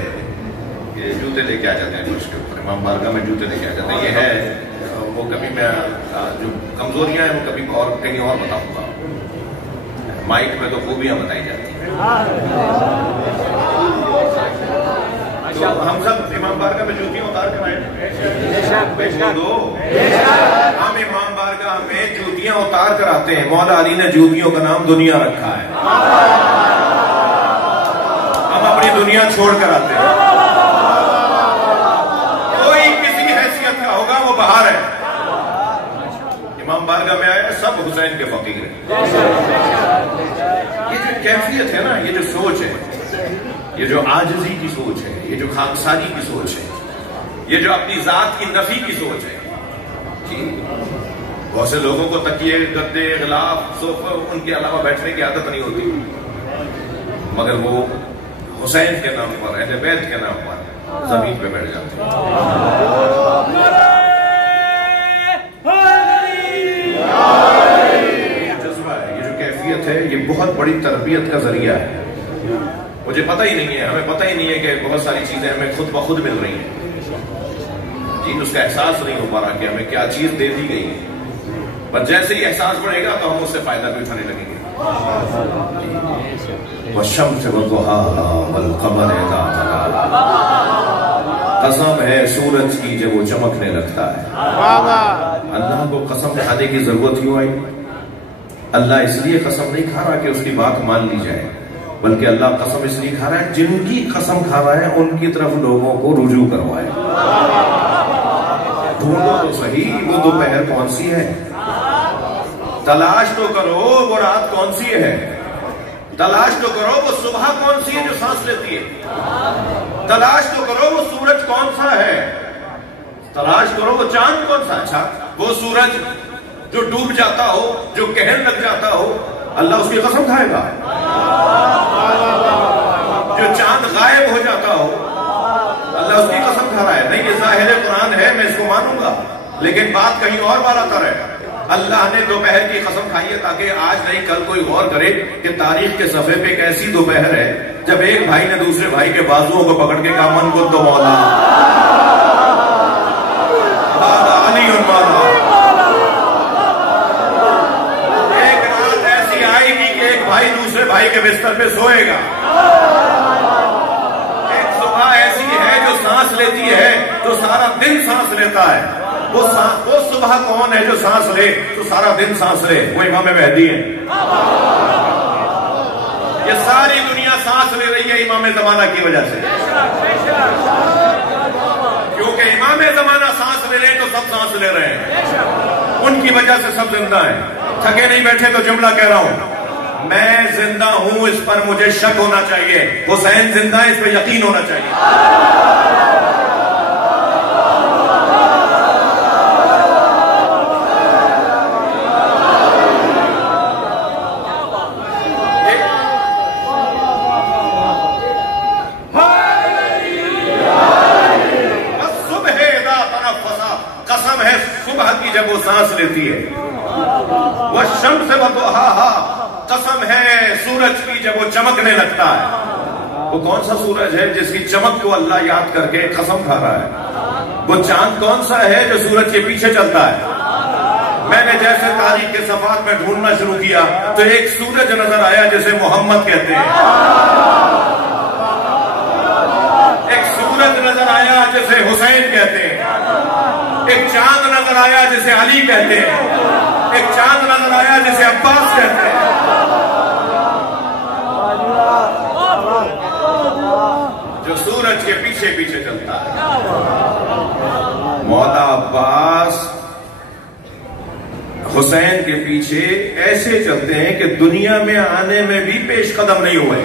कि जूते लेके आ जाते हैं फर्श के ऊपर। इमाम बारगाह में जूते लेके आ जाते हैं, ये है वो। कभी मैं जो कमजोरियां हैं वो कभी और कहीं और बताऊंगा, माइक में तो खूबियां बताई जाती हैं। तो हम सब इमाम बारगाह में जूतियां उतार कर आए। हम इमाम बारगाह में जूतियां उतार कर आते हैं। मौला अली ने जूतियों का नाम दुनिया रखा है। हम अपनी दुनिया छोड़ कर आते हैं। कोई किसी हैसियत का होगा वो बाहर है, इमाम बारगाह में आए सब हुसैन के फकीर हैं। ये जो कैफियत है ना, ये जो सोच है, ये जो आजिज़ी की सोच है, ये जो खाकसारी की सोच है, ये जो अपनी जात की नफी की सोच है। बहुत से लोगों को तकिए, गद्दे, गिलाफ, सोफा, उनके अलावा बैठने की आदत नहीं होती, मगर वो हुसैन के नाम पर, अहले बैत के नाम पर जमीन पे बैठ जाते हैं। है ये बहुत बड़ी तरबियत का जरिया है। मुझे पता ही नहीं है, हमें पता ही नहीं है कि बहुत सारी चीजें हमें खुद ब खुद मिल रही हैं जी, उसका एहसास नहीं हो पा रहा कि हमें क्या चीज दे दी गई है। पर जैसे ही एहसास बढ़ेगा तो हम उससे फायदा भी उठाने लगेंगे। वशम्स वज़ुहाहा वल क़मर इज़ा तलाहा, कसम है सूरज की जब वो चमकने लगता है। अल्लाह को कसम खाने की जरूरत क्यों आई? अल्लाह इसलिए कसम नहीं खा रहा कि उसकी बात मान ली जाए, बल्कि अल्लाह कसम इसलिए खा रहा है जिनकी कसम खा रहा है उनकी तरफ लोगों को रुजू करवाए। ढूंढो तो सही वो दोपहर कौन सी है, तलाश तो करो वो रात कौन सी है, तलाश तो करो वो सुबह कौन सी है जो सांस लेती है, तलाश तो करो वो सूरज कौन सा है, तलाश करो वो चांद कौन सा। अच्छा, वो सूरज जो डूब जाता हो, जो कहर लग जाता हो, अल्लाह उसकी कसम खाएगा? जो चांद गायब हो जाता हो, अल्लाह उसकी कसम खा रहा है? नहीं, ये ज़ाहिर कुरान है, मैं इसको मानूंगा, लेकिन बात कहीं और वाला तर है। अल्लाह ने दोपहर की कसम खाई है ताकि आज नहीं कल कोई गौर करे कि तारीख के सफे पे एक ऐसी दोपहर है जब एक भाई ने दूसरे भाई के बाजुओं को पकड़ के कहा मन को तो मौला अली और मौला। एक रात ऐसी आएगी कि एक भाई दूसरे भाई के बिस्तर पे सोएगा। एक सुबह ऐसी है जो सांस लेती है तो सारा दिन सांस लेता है। वो सुबह कौन है जो सांस ले तो सारा दिन सांस ले? वो इमाम महदी है। ये सारी दुनिया सांस ले रही है इमाम ज़माना की वजह से, क्योंकि इमाम ज़माना सांस ले रहे हैं तो सब सांस ले रहे हैं, उनकी वजह से सब जिंदा हैं। थके नहीं बैठे तो जुमला कह रहा हूं, मैं जिंदा हूं इस पर मुझे शक होना चाहिए, हुसैन जिंदा है इस पर यकीन होना चाहिए। जब वो सांस लेती है, वह शम्स वदुहाहा, कसम है सूरज की जब वो चमकने लगता है। वो कौन सा सूरज है जिसकी चमक को अल्लाह याद करके कसम खा रहा है? वो चांद कौन सा है जो सूरज के पीछे चलता है? मैंने जैसे तारीख के सफात में ढूंढना शुरू किया तो एक सूरज नजर आया जिसे मोहम्मद कहते हैं, एक सूरज नजर आया जिसे हुसैन कहते हैं, एक चांद नजर आया जिसे अली कहते हैं, एक चांद नजर आया जिसे अब्बास कहते हैं। जो सूरज के पीछे पीछे चलता है। मौला अब्बास हुसैन के पीछे ऐसे चलते हैं कि दुनिया में आने में भी पेश कदम नहीं हुए।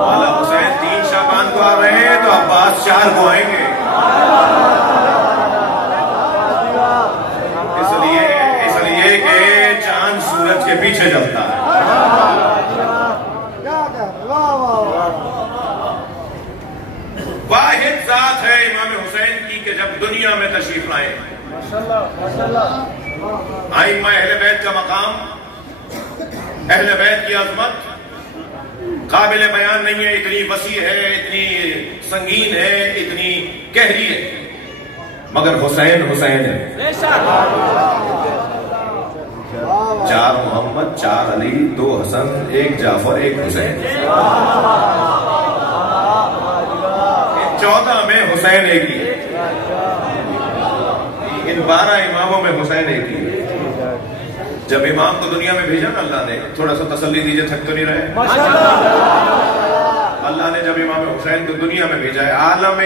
मौला हुसैन 3 शाबान को आ रहे हैं तो अब्बास 4 को आएंगे। इसलिए कि चांद सूरज के पीछे चलता है। वाहिद जात है इमाम हुसैन की कि जब दुनिया में तशरीफ लाए, आइम्मा अहले बैत का मकाम, अहले बैत की अजमत काबिल बयान नहीं है, इतनी वसी है, इतनी संगीन है, इतनी गहरी है, मगर हुसैन हुसैन है। 4 मोहम्मद, 4 अली, 2 हसन, 1 जाफर, 1 हुसैन। 14 में हुसैन एक ही है, इन 12 इमामों में हुसैन एक ही है। जब इमाम को दुनिया में भेजा ना अल्लाह ने, थोड़ा सा तसल्ली दीजिए, थक तो नहीं रहे? अल्लाह ने जब इमाम हुसैन को दुनिया में भेजा है, आलम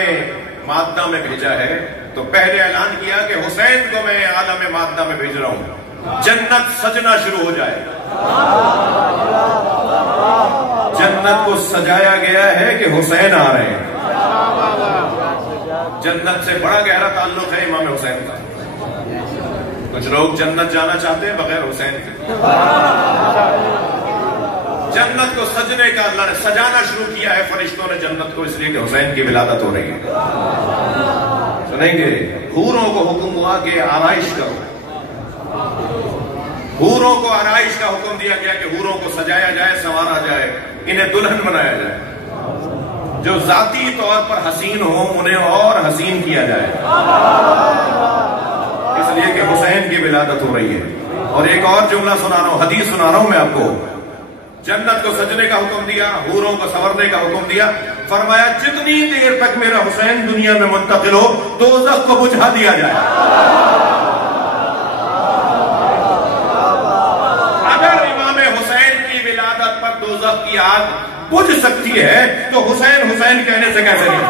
मादा में भेजा है, तो पहले ऐलान किया कि हुसैन को मैं आलम मादा में भेज रहा हूं, जन्नत सजना शुरू हो जाए। जन्नत को सजाया गया है कि हुसैन आ रहे हैं। जन्नत से बड़ा गहरा ताल्लुक है इमाम हुसैन का। कुछ लोग जन्नत जाना चाहते हैं बगैर हुसैन के। जन्नत को सजने का अल्लाह ने सजाना शुरू किया है फरिश्तों ने जन्नत को, इसलिए कि हुसैन की विलादत हो रही है। सुनेंगे, हूरों को हुक्म हुआ कि आराइश करो। हूरों को आराइश का हुक्म दिया गया कि हूरों को सजाया जाए, संवारा जाए, इन्हें दुल्हन बनाया जाए। जो जाती तौर पर हसीन हो उन्हें और हसीन किया जाए, इसलिए कि हुसैन की विलादत हो रही है। और एक और जुमला सुना रहा हूं, हदीस सुना रहा हूं मैं आपको। जन्नत को सजने का हुक्म दिया, हूरों को संवरने का हुक्म दिया, फरमाया जितनी देर तक मेरा हुसैन दुनिया में मुंतकिल हो दोज़ख को बुझा दिया जाए। अगर इमाम हुसैन की विलादत पर दोज़ख की आग बुझ सकती है तो हुसैन हुसैन कहने से कैसे नहीं?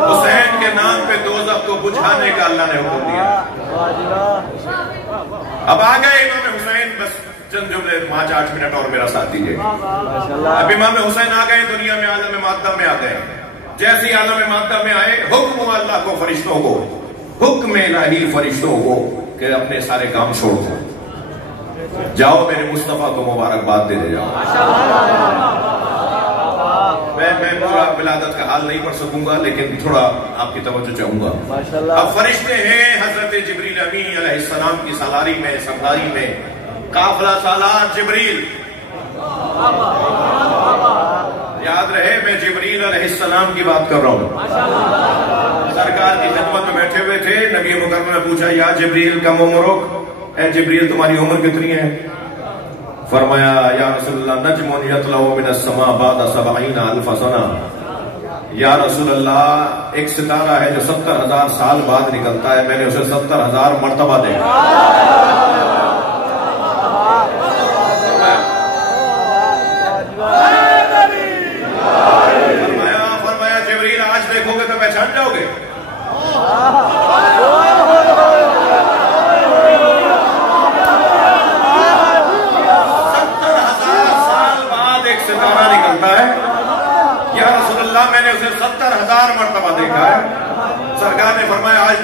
हुसैन के नाम पे दोज़ख को बुझाने का अल्लाह ने हुक्म दिया। अब आ गए इमाम हुसैन, बस चंद जुमले 5-8 मिनट और मेरा साथ दीजिए। अब इमाम हुसैन आ गए दुनिया में, आलम मादा में आ गए। जैसे ही आलम मादा में आए, हुक्म हुआ अल्लाह को, फरिश्तों को हुक्म इलाही, फरिश्तों को कि अपने सारे काम छोड़ दो, जाओ मेरे मुस्तफा को मुबारकबाद देने जाओ। मैं पूरा विलादत का हाल नहीं पढ़ सकूंगा, लेकिन थोड़ा आपकी तवज्जो चाहूंगा। अब फरिश्ते हैं हजरत जिब्रील अमीन अलैहिस्सलाम की सालारी में, सरदारी में, काफिला सालार जिब्रील। याद रहे मैं जिब्रील अलैहिस्सलाम की बात कर रहा हूं। सरकार की खिदमत में बैठे हुए थे, नबी मुकर्रम ने पूछा या जिब्रील कम उम्रुक, ए जिब्रील तुम्हारी उम्र कितनी है? फरमाया या रसूलल्लाह नजमुन यतलऊ मिनस समा बादा 70 अल्फ सना। या रसूलल्लाह एक सितारा है जो 70,000 साल बाद निकलता है, मैंने उसे 70,000 मर्तबा देखा। फरमाया जिब्रील आज देखोगे तो पहचान जाओगे। 70,000 साल बाद एक सितारा निकलता है। या रसूलल्लाह मैंने उसे 70,000 मरतबा देखा है। सरकार ने फरमाया आज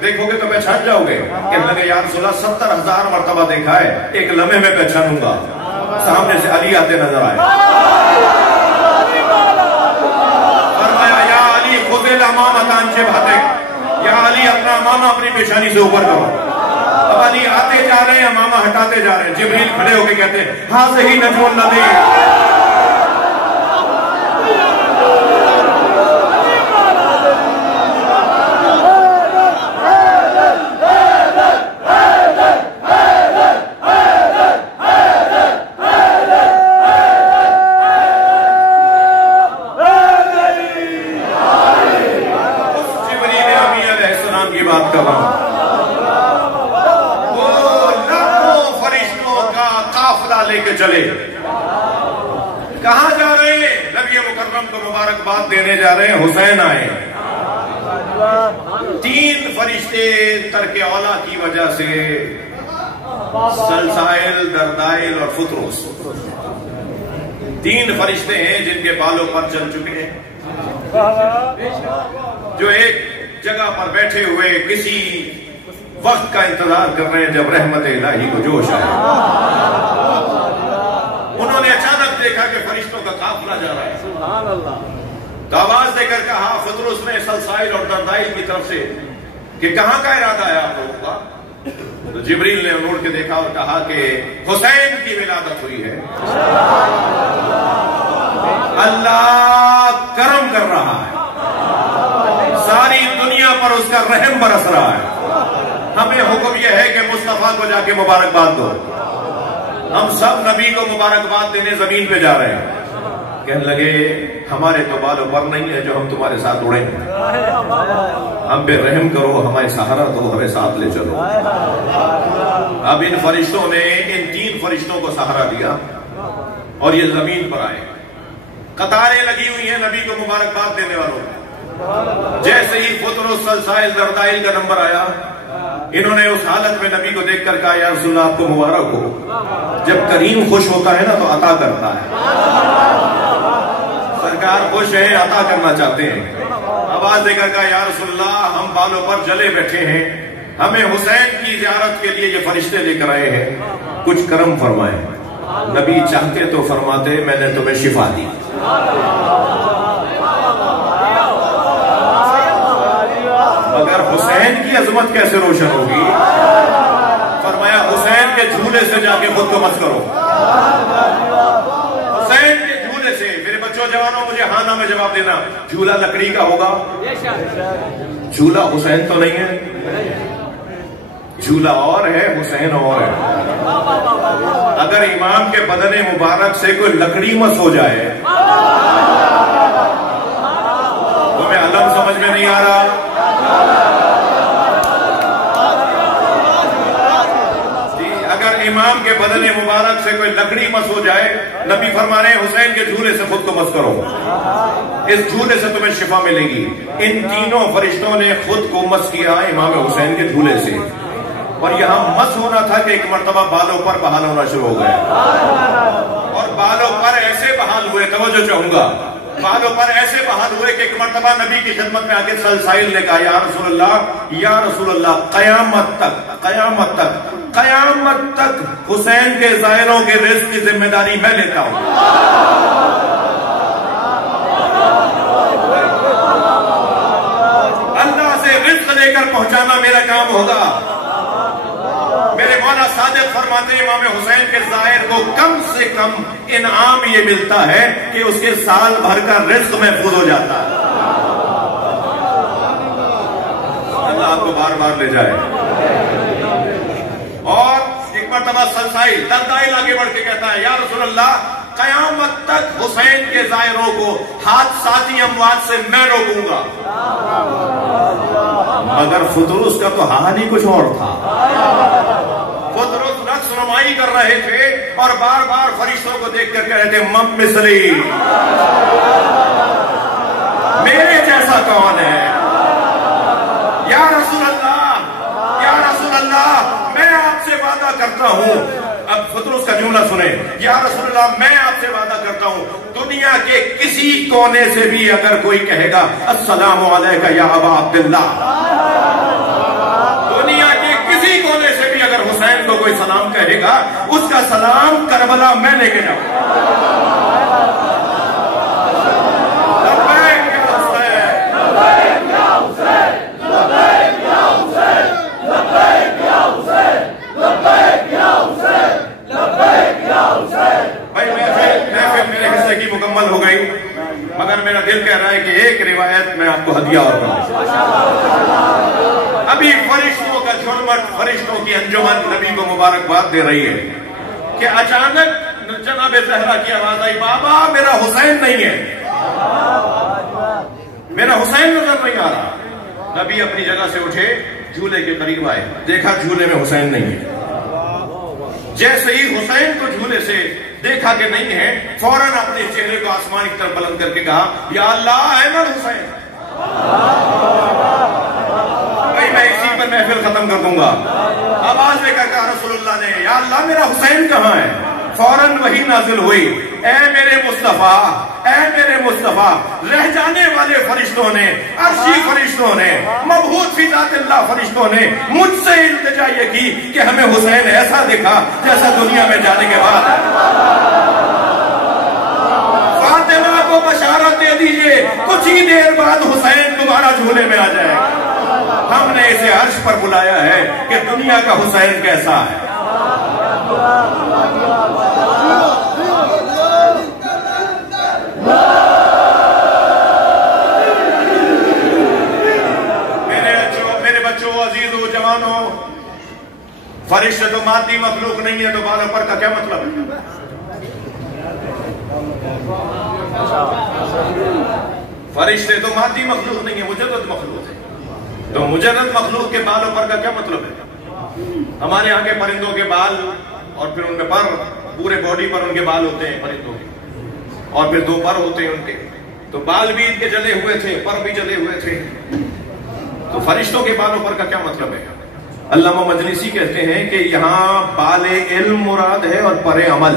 देखोगे तो पहचान जाओगे। कहने लगे या रसूलल्लाह 70,000 मरतबा देखा है, एक लम्हे में पहचानूंगा। सामने से अली आते नजर आए। फरमाया या अली खुदेल अमामतान से भाते, या अली अपना मामा अपनी पेशानी से ऊपर करो। अब अली आते जा रहे हैं, मामा हटाते जा रहे हैं। जिब्रील खड़े होके कहते हैं हाँ से ही नजमुल नबी। चले कहां जा रहे हैं? नबी मुकर्रम को मुबारकबाद देने जा रहे हैं। हुसैन आए। 3 फरिश्ते तरके औला की वजह से, सलसाइल, दरदाइल और फुतरूस, 3 फरिश्ते हैं जिनके बालों पर चल चुके हैं, जो एक जगह पर बैठे हुए किसी वक्त का इंतजार कर रहे हैं जब रहमत इलाही को जोश आए। उन्होंने अचानक देखा कि फरिश्तों का काफिला जा रहा है। सुभान अल्लाह। तो आवाज देकर कहा फतरुस ने सलसाइल और दरदाइल की तरफ से कि कहां का इरादा है आप लोगों का? तो जिब्रील ने उड़ के देखा और कहा कि हुसैन की विलादत हुई है, अल्लाह करम कर रहा है, सारी दुनिया पर उसका रहम बरस रहा है। हमें हुक्म यह है कि मुस्तफा को जाके मुबारकबाद दो। हम सब नबी को मुबारकबाद देने जमीन पे जा रहे हैं। कहने लगे हमारे तो बालों पर नहीं है जो हम तुम्हारे साथ उड़े, हम पे रहम करो, हमारे सहारा दो, हमें साथ ले चलो। अब इन फरिश्तों ने इन 3 फरिश्तों को सहारा दिया और ये जमीन पर आए। कतारें लगी हुई हैं नबी को मुबारकबाद देने वालों। जैसे ही फुतरुस, सलसाइल, दरदाइल का नंबर आया, इन्होंने उस हालत में नबी को देखकर कहा या रसूलल्लाह आपको मुबारक हो। जब करीम खुश होता है ना तो अता करता है। सरकार खुश है, अता करना चाहते हैं। आवाज देकर कहा या रसूलल्लाह हम बालों पर जले बैठे हैं, हमें हुसैन की ज़ियारत के लिए ये फरिश्ते लेकर आए हैं, कुछ करम फरमाए। नबी चाहते तो फरमाते मैंने तुम्हें शिफा दी। मगर हुसैन की अजमत कैसे रोशन होगी? फरमाया हुसैन के झूले से जाके खुद को मत करो। हुसैन के झूले से। मेरे बच्चों जवानों मुझे हाँ ना में जवाब देना। झूला लकड़ी का होगा, झूला हुसैन तो नहीं है। झूला और है, हुसैन और है। अगर इमाम के बदने मुबारक से कोई लकड़ी मस हो जाए तो मैं अलम समझ में नहीं आ रहा। अगर इमाम के बदने मुबारक से कोई लकड़ी मस हो जाए, नबी फरमा रहे हैं हुसैन के झूले से खुद को मस करो, इस झूले से तुम्हें शिफा मिलेगी। इन 3 फरिश्तों ने खुद को मस किया इमाम हुसैन के झूले से। और यहां मस होना था कि एक मर्तबा बालों पर बहाल होना शुरू हो गया। और बालों पर ऐसे बहाल हुए, तवज्जो चाहूंगा, बालों पर ऐसे बहाल हुए कि एक मर्तबा नबी की खिदमत में आके सलसाइल ने कहा या रसूलल्लाह कयामत तक हुसैन के ज़ायरों के रिज़्क़ की जिम्मेदारी मैं लेता हूं। अल्लाह से रिज़्क़ लेकर पहुंचाना मेरा काम होगा। मेरे मौला सादिक फरमाते इमाम हुसैन के ज़ाहिर को कम से कम इनाम ये मिलता है कि उसके साल भर का रिज़्क़ महफूज हो जाता है। अल्लाह आपको बार बार ले जाए। और एक मरतबा सलसाइल, दरदाइल आगे बढ़ के कहता है या रसूलल्लाह कयामत तक हुसैन के ज़ायरों को हादसाती अमवात से मैं रोकूंगा। मगर फुतरुस का तो हाल ही कुछ और था। फुतरुस रक्स रहनुमाई कर रहे थे और बार बार फरिश्तों को देखकर कह रहे थे मम मिसली, मेरे जैसा कौन है? या रसूल अल्लाह, मैं आपसे वादा करता हूं। अब फतरुस का जुमला सुने, या रसूल अल्लाह, मैं आपसे वादा करता हूं, दुनिया के किसी कोने से भी अगर कोई कहेगा अस्सलामु अलैका या अबा अब्दुल्लाह, दुनिया के किसी कोने से भी अगर हुसैन को कोई सलाम कहेगा, उसका सलाम करबला मैं लेके जाऊंगा। मेरे हिस्से की मुकम्मल हो गई, मगर मेरा दिल कह रहा है कि एक रिवायत मैं आपको हदिया और अभी फरिश्तों का झुरमट, फरिश्तों की अंजुमन नबी को मुबारकबाद दे रही है कि अचानक जनाब ज़हरा की आवाज आई, बाबा मेरा हुसैन नहीं है, मेरा हुसैन नजर नहीं आ रहा। नबी अपनी जगह से उठे, झूले के करीब आए, देखा झूले में हुसैन नहीं है। जैसे ही हुसैन को झूले से देखा कि नहीं है, फौरन अपने चेहरे को आसमान की तरफ बुलंद करके कहा, या अल्लाह अहमद हुसैन। भाई मैं इसी पर महफिल खत्म कर दूंगा। आवाज लेकर कहा रसूलुल्लाह ने, या अल्लाह मेरा हुसैन कहां है? फौरन वही नाजिल हुई, ऐ मेरे मुस्तफा, ऐ मेरे मुस्तफा, रह जाने वाले फरिश्तों ने, अर्शी फरिश्तों ने, मबहूत फी ज़ातिल्लाह फरिश्तों ने मुझसे इल्तिजा ये की कि हमें हुसैन ऐसा दिखा जैसा दुनिया में जाने के बाद। फातिमा को बशारत दे दीजिए, कुछ ही देर बाद हुसैन तुम्हारा झूले में आ जाएगा। हमने इसे अर्श पर बुलाया है कि दुनिया का हुसैन कैसा है। मेरे बच्चों, अजीजों, जवानों, फरिश्ते तो मादी मखलूक नहीं है, तो बालों पर का क्या मतलब है? फरिश्ते तो मादी मखलूक नहीं है, मुजर्रद मखलूक है। तो मुजर्रद मखलूक के बालों पर का क्या मतलब है? हमारे यहाँ के परिंदों के बाल और फिर उनके पर, पूरे बॉडी पर उनके बाल होते हैं परिंदों के, और फिर दो पर होते हैं उनके। तो बाल भी इनके जले हुए थे, पर भी जले हुए थे। तो फरिश्तों के बालों पर का क्या मतलब है? अल्लामा मजलिसी कहते हैं कि यहाँ बाले इल्म मुराद है और परे अमल।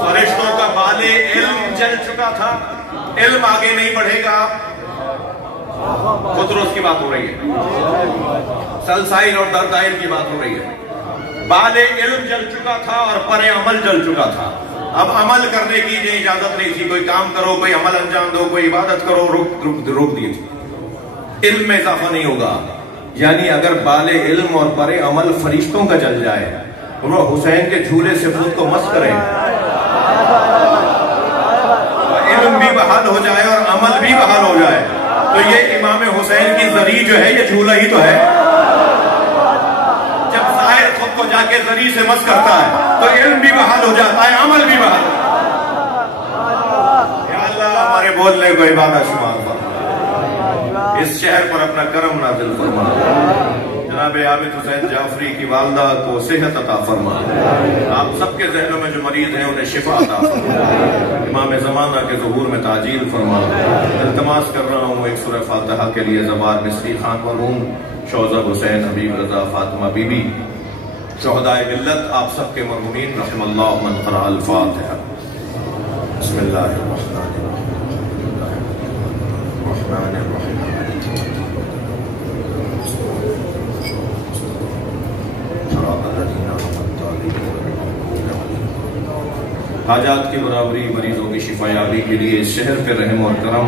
फरिश्तों का बाले इल्म जल चुका था, इल्म आगे नहीं बढ़ेगा। खुदरोस की बात हो रही है, सलसाइल और दरदाइल की बात हो रही है। बाले इल्म जल चुका था और परे अमल जल चुका था। अब अमल करने की इजाजत नहीं थी, कोई काम करो, कोई अमल अंजाम दो, कोई इबादत करो, रोक दिए थे। इल्म में इजाफा नहीं होगा। यानी अगर बाले इल्म और परे अमल फरिश्तों का जल जाए, वो हुसैन के झूले से खुद को मस्त करें, इल्म भी बहाल हो जाए और अमल भी बहाल हो जाए, तो ये इमाम हुसैन की जरी जो है ये झूला ही तो है। जब शायर खुद को जाके जरी से मस्त करता है तो इल्म भी बहाल हो जाता है, अमल भी बहाल। या अल्लाह हमारे बोलने को इबादत शुमार फरमा, इस शहर पर अपना करम नाज़िल फरमा। जनाब आबिद हुसैन जाफरी की वालदा को सेहत अता फरमा। आप सबके जहनों में जो मरीज हैं उन्हें शिफा अता फरमा। इमाम ज़माना के ज़ुहूर में ताजील फरमा। इल्तमास कर रहा हूँ एक सूरह फातिहा के लिए ज़बार मिस्री खान मरहूम शौज़ा हुसैन हबीब रज़ा फातिमा बीबी शोहदाए मिल्लत, आप सबके मरहूमीन रहमल्लाहु मन क़रा अल फातिहा। बिस्मिल्लाहिर्रहमानिर्रहीम। हाजात की बराबरी, मरीजों की शिफायाबी के लिए इस शहर पे रहम और करम